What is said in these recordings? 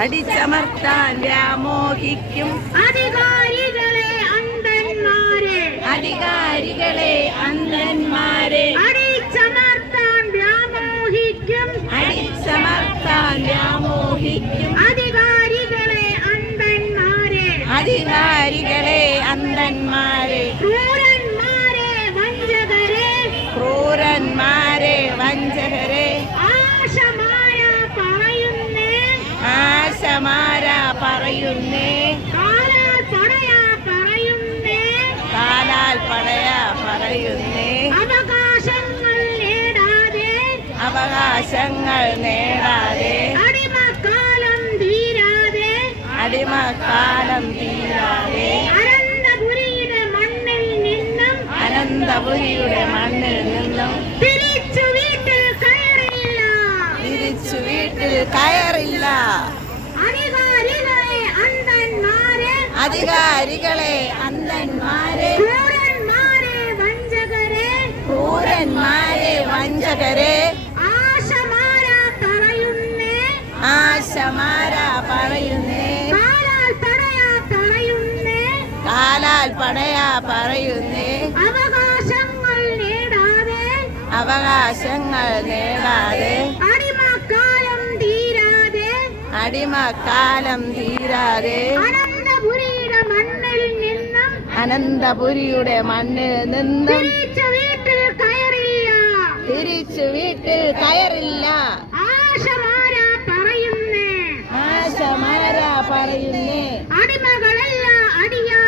അടിച്ചമർത്താൻ വ്യാമോഹിക്കും. അധികാരികളെ അന്ധന്മാരെ. അധികാരികളെ അന്ധന്മാരെ. അവകാശങ്ങൾ നേടാതെ അടിമക്കാലം തീരാതെ. അടിമക്കാലം തീരാതെ. അനന്തപുരിയുടെ മണ്ണിൽ നിന്നും അനന്തപുരിയുടെ മണ്ണിൽ നിന്നും തിരിച്ചു വീട്ടിൽ കയറില്ല. തിരിച്ചു വീട്ടിൽ കയറില്ല. അധികാരികളെ അന്ധന്മാരെ. അധികാരികളെ അന്ധന്മാരെ. കാലാൽ പടയാ പറയുന്നേ. അവകാശങ്ങൾ നേടാതെ അവകാശങ്ങൾ നേടാതെ അടിമക്കാലം തീരാതെ അടിമക്കാലം തീരാതെ അനന്തപുരിയുടെ മണ്ണിൽ നിന്നും അനന്തപുരിയുടെ മണ്ണിൽ നിന്നും വീട്ടിൽ കയറില്ല. തിരിച്ചു വീട്ടിൽ കയറില്ല. ആശമാര പറയുന്നേ. ആശമാരാ പറയുന്നേ. അടിമകളല്ല അടിയാളല്ല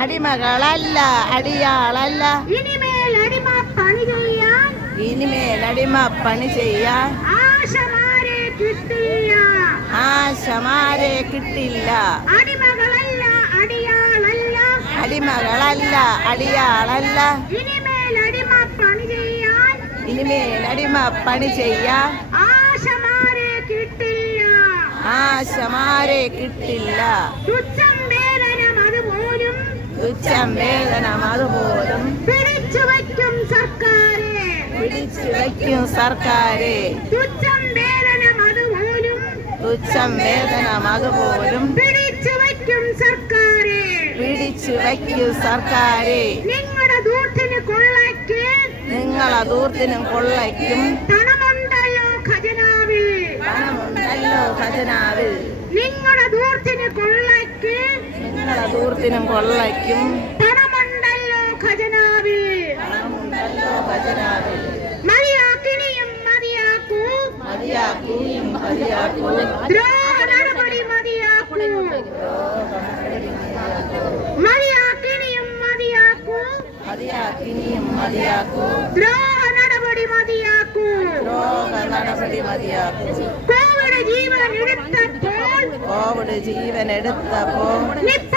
അടിമകളല്ല അടിയാളല്ല. ഇനിമേൽ അടിമ പണി ചെയ്യാൻ ഇനിമേൽ അടിമ പണി ചെയ്യാൻ ആശമാരെ കിട്ടില്ല. ആശമാരെ കിട്ടില്ല. അടിമകളല്ല അടിയാളല്ല. അടിമകളല്ല അടിയാളല്ല. ഇനിമേൽ അടിമ പണി ചെയ്യാൻ ഇനിമേൽ അടിമ പണി ചെയ്യാൻ ആശമാരെ കിട്ടില്ല. ആശമാരെ കിട്ടില്ല. തുച്ഛം വേതനം അതുപോലും പിടിച്ചു വയ്ക്കും സർക്കാരെ. പിടിച്ചു വയ്ക്കും സർക്കാരെ. തുച്ഛം വേതനം അതുപോലും തുച്ഛം വേതനം അതുപോലും പിടിച്ചു വയ്ക്കും സർക്കാരെ. പിടിച്ചു വയ്ക്കും സർക്കാരെ. നിങ്ങളുടെ ദൂർത്തിന് കൊള്ളയ്ക്ക്. നിങ്ങളെ ദൂർത്തിനും കൊള്ളയ്ക്കും. പണമുണ്ടല്ലോ ഖജനാവിൽ. പണമുണ്ടല്ലോ ഖജനാവിൽ. നിങ്ങളുടെ ദൂർത്തിന് കൊള്ളയ്ക്ക്. ദൂർത്തിനും കൊള്ളയ്ക്കും പണമുണ്ടല്ലോ ഖജനാവിൽ പണമുണ്ടല്ലോ ഖജനാവിൽ മതിയാക്കിനിയും മതിയാക്കൂ മതിയാക്കൂയും മതിയാക്കൂ ദ്രോഹ നടപടി മതിയാക്കൂ മതിയാക്കിനിയും മതിയാക്കൂ മതിയാക്കിനിയും മതിയാക്കൂ ദ്രോഹ നടപടി മതിയാക്കൂ രോഗ നടപടി മതിയാക്കൂ കോവിഡ് ജീവൻ എടുത്തപ്പോൾ കോവിഡ് ജീവൻ എടുത്തപ്പോ നിപ്പ ഭീതി വിതച്ചപ്പോൾ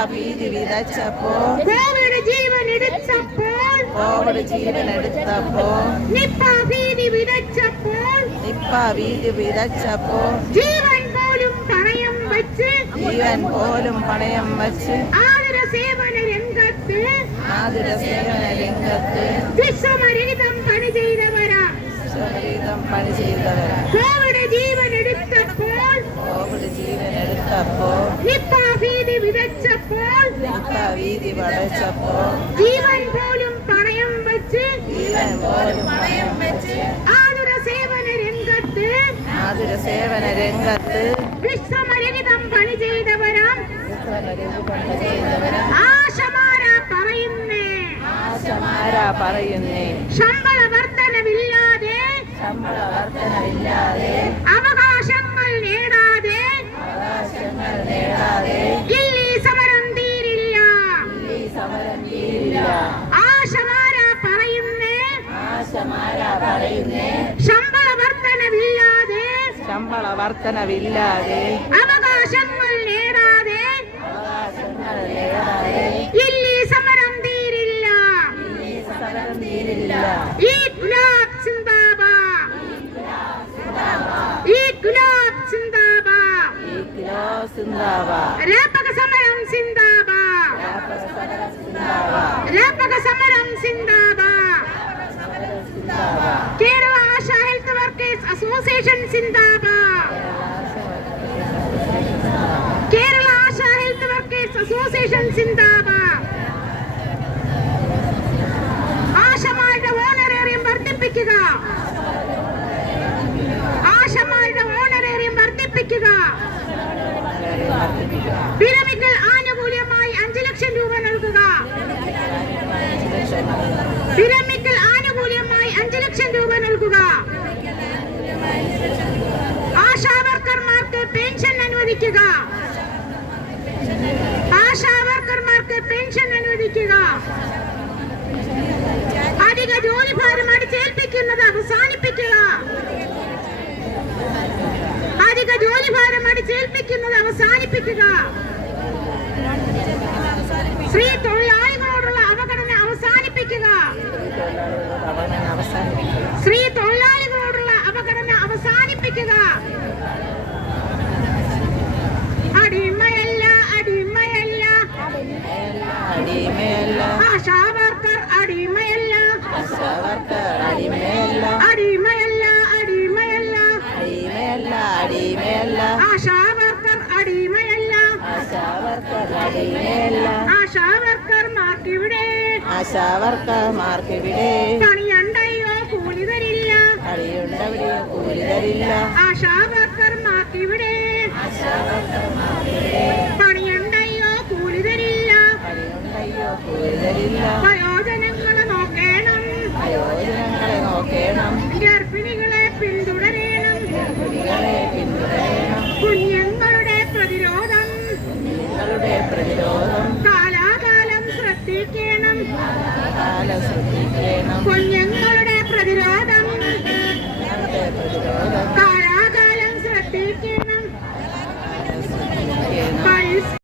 നിപ്പ ഭീതി വിതച്ചപ്പോ കോവിഡ് ജീവൻ എടുത്തപ്പോൾ കോവിഡ് ജീവൻ എടുത്തപ്പോ നിപ്പ ഭീതി വിതച്ചപ്പോൾ നിപ്പ ഭീതി വിതച്ചപ്പോ ജീവൻ പോലും പണയം വെച്ച് ജീവൻ പോലും പണയം വച്ച് ആതുര സേവന രംഗത്ത് ആതുര സേവന രംഗത്ത് വിശ്വമരഹിതം പണി ചെയ്തവരാ സ്വരീതം പണി ചെയ്തവരാ കോവിഡ് ജീവൻ എടുത്തപ്പോൾ കോവിഡ് ജീവൻ എടുത്തപ്പോ നിപ്പ ഭീതി വിതച്ചപ്പോൾ നിപ്പ വളച്ചപ്പോ ജീവൻ പോലും പണയം വെച്ച് ജീവൻ പോലും പണയം വെച്ച് ആതുര സേവന രംഗത്ത് ആതുര സേവന രംഗത്ത് പണി ചെയ്തവരാം. പണി ചെയ്തവരാ. ആശമാര പറയുന്നേ. ആശമാരാ പറയുന്നേ. ശമ്പള ശമ്പള വർധനവില്ലാതെ ശമ്പള വർധനവില്ലാതെ അവകാശങ്ങൾ നേടാതെ ഇല്ലി സമരം തീരില്ല. ഈ സമരം ഗുലാബ് ഈ ഗുലാബ് സിന്ദാബാ. സമരം സിന്ദാബ. സമരം അസോസിയേഷൻ സിന്ദാബാദ് Kerala ASHA health workers association സിന്ദാബാദ് ആശമാരുടെ ഓണറേറിയം വർദ്ധിപ്പിക്കുക. ആശമാരുടെ ഓണറേറിയം വർദ്ധിപ്പിക്കുക. വിരമിക്കൽ ആനുകൂല്യമായി അഞ്ചു ലക്ഷം രൂപ നൽകുക. വിരമിക്കൽ ആനുകൂല്യമായി അഞ്ചു ലക്ഷം രൂപ നൽകുക ആശാ വർക്കർമാർക്ക് പെൻഷൻ അനുവദിക്കുക. ആശാ വർക്കർമാർക്ക് പെൻഷൻ അനുവദിക്കുക. അധിക ജോലിഭാരം അടിച്ചേൽപ്പിക്കുന്നത് അവസാനിപ്പിക്കുക. അധിക ജോലിഭാരം അടിച്ചേൽപ്പിക്കുന്നത് അവസാനിപ്പിക്കുക. സ്ത്രീ തൊഴിലാളികളോടുള്ള അവഗണന അവസാനിപ്പിക്കുക. സ്ത്രീ ആശാവർക്കർമാർക്കിവിടെ. പണിയണ്ടയോ കൂലി തരില്ല കളിയുണ്ടവിടെ കൂലി തരില്ല ആശാ വർക്കർമാർക്കിവിടെ പണിയണ്ടയോ കൂലി തരില്ല കളിയുണ്ടയ്യോ കൂലി തരില്ല വയോജനങ്ങളെ നോക്കേണം. പ്രയോജനങ്ങളെ നോക്കേണം Who